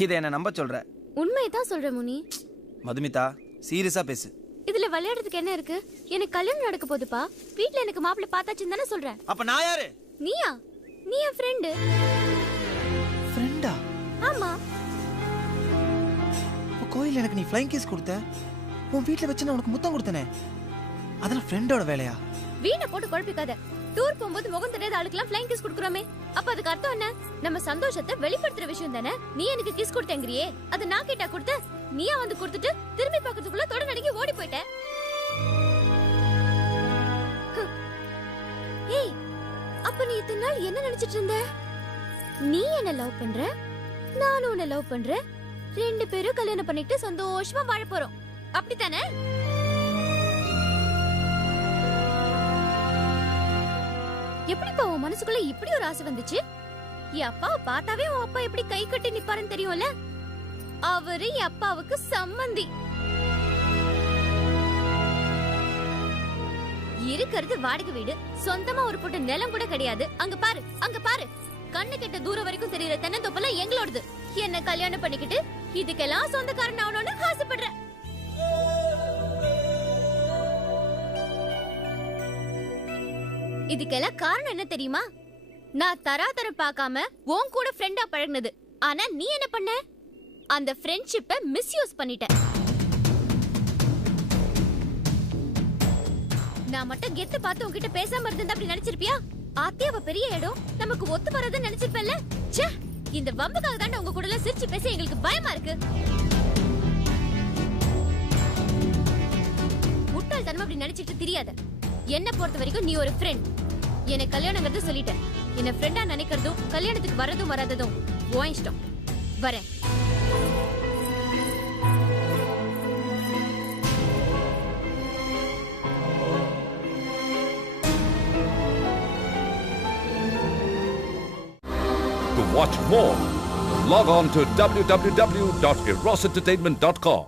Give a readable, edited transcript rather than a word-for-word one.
இதை என்ன நம்ப சொல்ற? உண்மையதான் சொல்றேன் முனி. மதுமிதா, சீரியஸா பேசு. இதுல விளையாடுறதுக்கு என்ன இருக்கு? எனக்கு கல்யாணம் நடக்க போகுதுப்பா. வீட்ல எனக்கு மாப்பிள்ளை பார்த்தாச்சுன்னு தானே சொல்றேன். அப்ப நான் யாரு? நீயா? நீ என் ஃப்ரெண்டு. ஃப்ரெண்டா? ஆமா. இப்போ கோயில்ல எனக்கு நீ ஃப்ளைங் கிஸ் கொடுத்த, உன் வீட்ல வச்சு நான் உனக்கு முத்தம் கொடுத்தனே, அதெல்லாம் ஃப்ரெண்டோட வேலையா? வீணை போட்டு குழப்பிக்காத. டூர் போகும்போது முகம் தெரியாத ஆளுக்கெல்லாம் ஃப்ளைங் கிஸ் கொடுக்குறோமே, அப்ப அதுக்கு அர்த்தம் என்ன? நம்ம சந்தோஷத்தை வெளிப்படுத்துற விஷயம் தானே. நீ எனக்கு கிஸ் கொடுத்தேங்கறியே, அது நான் கேட்டா கொடுத்த, நீயா வந்து கொடுத்துட்டு திரும்பி பார்க்கறதுக்குள்ள தொட நடுங்கி ஓடி போயிட்ட. ஏய், அப்ப நீ இத்தனை நாள் என்ன நினைச்சிட்டு இருந்த? நீ என்ன லவ் பண்ற, நானும் உன்னை லவ் பண்றேன், ரெண்டு பேரும் கல்யாணம் பண்ணிட்டு சந்தோஷமா வாழ போறோம், அப்படித்தானே? எப்படிப்பா உன் மனசுக்குள்ள இப்படி ஒரு ஆசை வந்துச்சு? என் அப்பாவை பார்த்தாவே உன் அப்பா எப்படி கை கட்டி நிப்பாருன்னு தெரியும்ல. அவரு என் அப்பாவுக்கு சம்மந்தி. இருக்கிறது வாடகை வீடு, சொந்தமா ஒரு போட்ட நிலம் கூட கிடையாது. அங்க பாரு, அங்க பாரு, கண்ணு கெட்ட தூரம் வரைக்கும் தெரியற தென்னந்தோப்பெல்லாம் எங்களோடது. என்ன கல்யாணம் பண்ணிக்கிட்டு இதுக்கெல்லாம் சொந்தக்காரன் ஆகணும்னு ஆசைப்படுறேன். இதுக்கெல்லாம் காரணம் என்ன தெரியுமா? நான் தராதரம் பார்க்காம உன் கூட ஃப்ரெண்டா பழகுனது. ஆனா நீ என்ன பண்ண? அந்த ஃப்ரெண்ட்ஷிப்பை மிஸ்யூஸ் பண்ணிட்ட. நான் மட்டும் கெத்து பார்த்து உன்கிட்ட பேசாம இருந்தா அப்படி நினைச்சிருப்பியா? ஆத்தியாவ பெரிய இடம், நமக்கு ஒத்து வரதுன்னு நினைச்சிருப்பேன்ல. ச்சே, இந்த வம்புக்காக தாண்ட உங்க கூட எல்லாம் சிரிச்சு பேச எங்களுக்கு பயமா இருக்கு. முட்டாள்தனமா அப்படி நினைச்சிட்டு தெரியாத. என்ன பொறுத்த வரைக்கும் நீ ஒரு ஃப்ரெண்ட். என்ன கல்யாணங்கிறது சொல்லிட்டேன். என்ன ஃப்ரெண்டா நினைக்கிறதும் கல்யாணத்துக்கு வரதும் வராததும் உன் இஷ்டம். வரேன். To watch more, log on to www.erosentertainment.com.